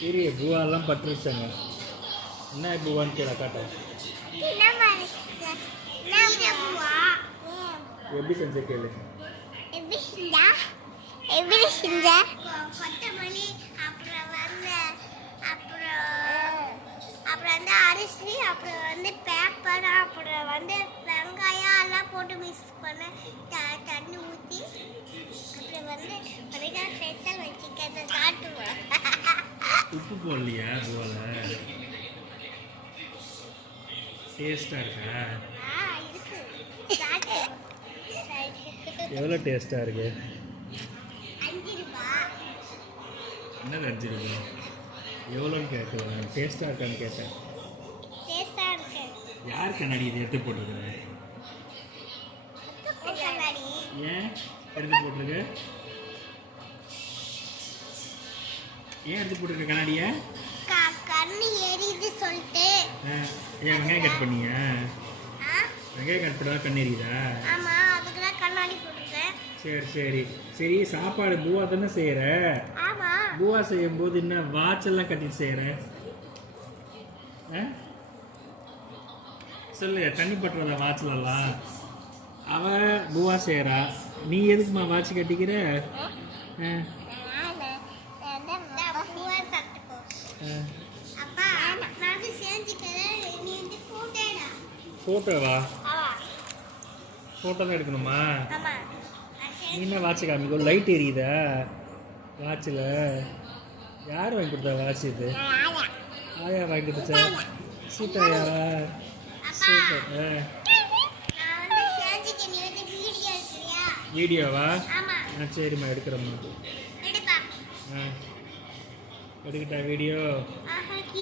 சரி பூவாலாம் பட்டுருச்சாங்க. என்ன பூவான்னு கேள காட்டேன். எப்படி செஞ்ச கேளு. எப்படி செஞ்ச? கொத்தமல்லி அப்புறம் அரிசி அப்புறம் பேப்பர் அப்புறம் வெங்காயம் எல்லாம் போட்டு மிக்ஸ் பண்ண தண்ணி ஊற்றி அப்புறம் ஸ்பெஷல் வச்சுக்கிறத சாப்பிடுவேன். உப்பு போடலையா பூவால? டேஸ்டா இருக்கா? எவ்வளோ டேஸ்டா இருக்கு? 5 ரூபாய். என்னது 5 ரூபாய்? எவ்வளோன்னு கேட்கல, டேஸ்டா இருக்கான்னு கேட்டேன். டேஸ்டா இருக்கு. யார் கண்ணாடி இதை எடுத்து போட்டுருக்குற? கண்ணாடி ஏன் எடுத்து போட்டிருக்கு? ஏன் எடுத்து போட்டிருக்க கண்ணாடியை? கண்ணு எரியுது சொல்லிட்டு. ஏன் வெங்காயம் கட் பண்ணியா? வெங்காயம் கட் பண்ணா கண் எரியுதா? ஆமா, அதுக்கு தான் கண்ணாடி போட்டுருக்கேன். சரி சரி சரி. சாப்பாடு பூவா தானே செய்யற? ஆமா. பூவா செய்யும் போது என்ன வாட்செல்லாம் கட்டிட்டு செய்யற? சொல்லு, தண்ணி பட்டுறதா வாட்சலாம்? அவ பூவா செய்யறா, நீ எதுக்குமா வாட்ச் கட்டிக்கிற? ஃபோட்டோவா? ஃபோட்டோ தான் எடுக்கணுமா? நீ என்ன வாட்ச் காமிக்கோ? லைட் எரியுதா வாட்சில்? யார் வாங்கி கொடுத்தா வாட்ச் இது? ஆயா வாங்கி கொடுத்தா? சீட்டாயாவா? சூப்பர். வீடியோவா? சரிம்மா எடுக்கிறேம்மா. எடுக்கட்டா வீடியோ?